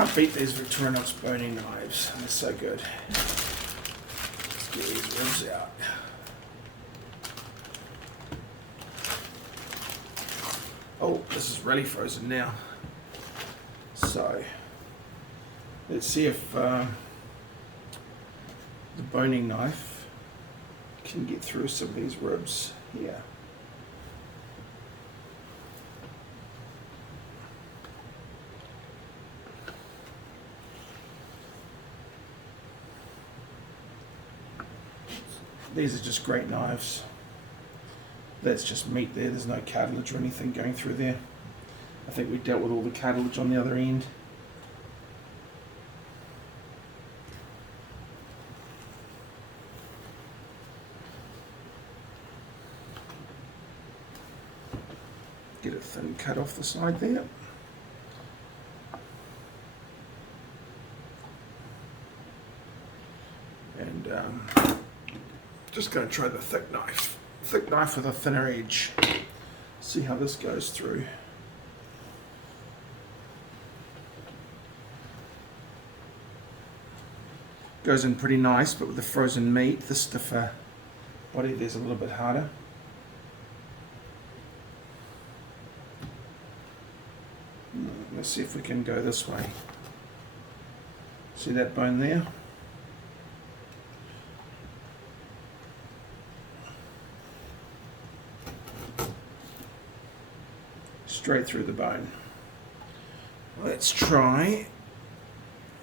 can't beat these Victorinox boning knives. They're so good. Let's get these ribs out. Oh, this is really frozen now. So, let's see if the boning knife can get through some of these ribs here. These are just great knives. That's just meat there. There's no cartilage or anything going through there. I think we dealt with all the cartilage on the other end. Get a thin cut off the side there. And just going to try the thick knife. Thick knife with a thinner edge. See how this goes through. Goes in pretty nice, but with the frozen meat, the stiffer body there's a little bit harder. Let's see if we can go this way. See that bone there? Straight through the bone. Let's try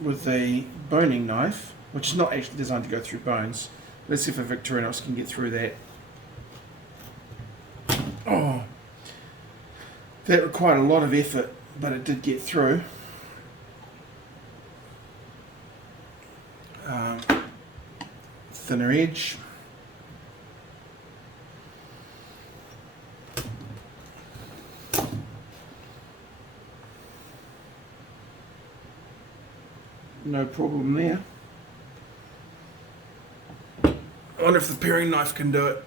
with a boning knife, which is not actually designed to go through bones. Let's see if a Victorinox can get through that. Oh, that required a lot of effort, but it did get through. Thinner edge. No problem there. I wonder if the paring knife can do it.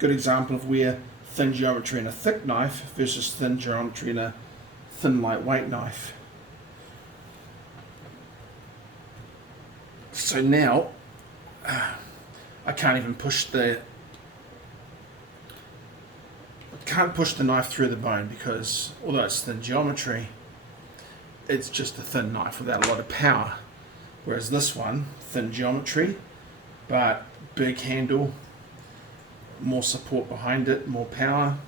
Good example of where thin geometry in a thick knife versus thin geometry in a thin lightweight knife. So now I can't even push the knife through the bone because although it's thin geometry, it's just a thin knife without a lot of power. Whereas this one, thin geometry, but big handle, more support behind it, more power.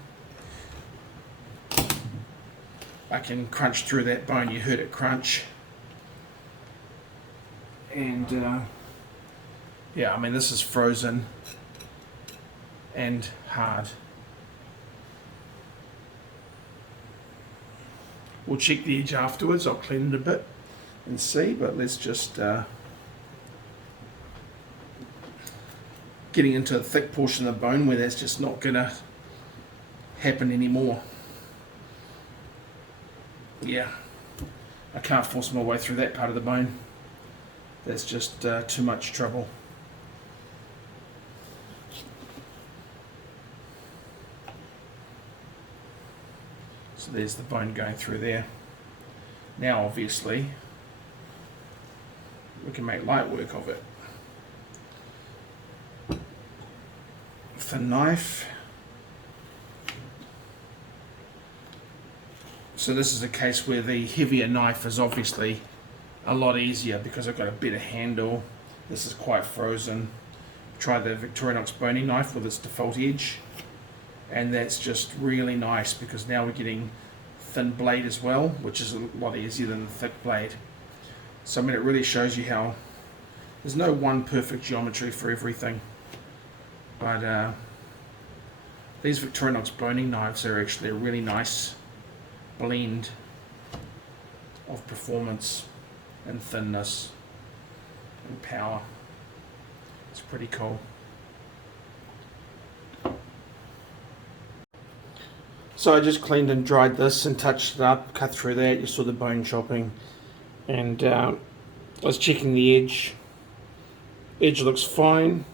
I can crunch through that bone, you heard it crunch. And yeah, I mean this is frozen and hard. We'll check the edge afterwards, I'll clean it a bit and see, but let's just getting into the thick portion of the bone where that's just not going to happen anymore. Yeah, I can't force my way through that part of the bone. That's just too much trouble. So there's the bone going through there. Now obviously we can make light work of it. Thin knife. So this is a case where the heavier knife is obviously a lot easier because I've got a better handle. This is quite frozen. Try the Victorinox boning knife with its default edge. And that's just really nice because now we're getting thin blade as well, which is a lot easier than the thick blade. So I mean it really shows you how there's no one perfect geometry for everything, but these Victorinox boning knives are actually a really nice blend of performance and thinness and power. It's pretty cool. So I just cleaned and dried this and touched it up, cut through that. You saw the bone chopping, and I was checking the edge. Edge looks fine.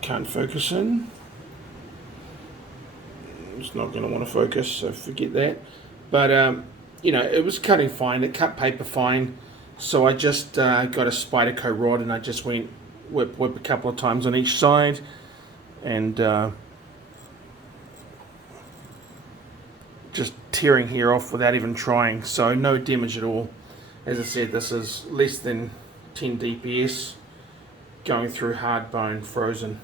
Can't focus in. it's not going to want to focus, so forget that. But you know, it was cutting fine. It cut paper fine. So I just got a Spyderco rod and I just went whip a couple of times on each side, and just tearing here off without even trying. So no damage at all. As I said, this is less than 10 DPS going through hard bone frozen.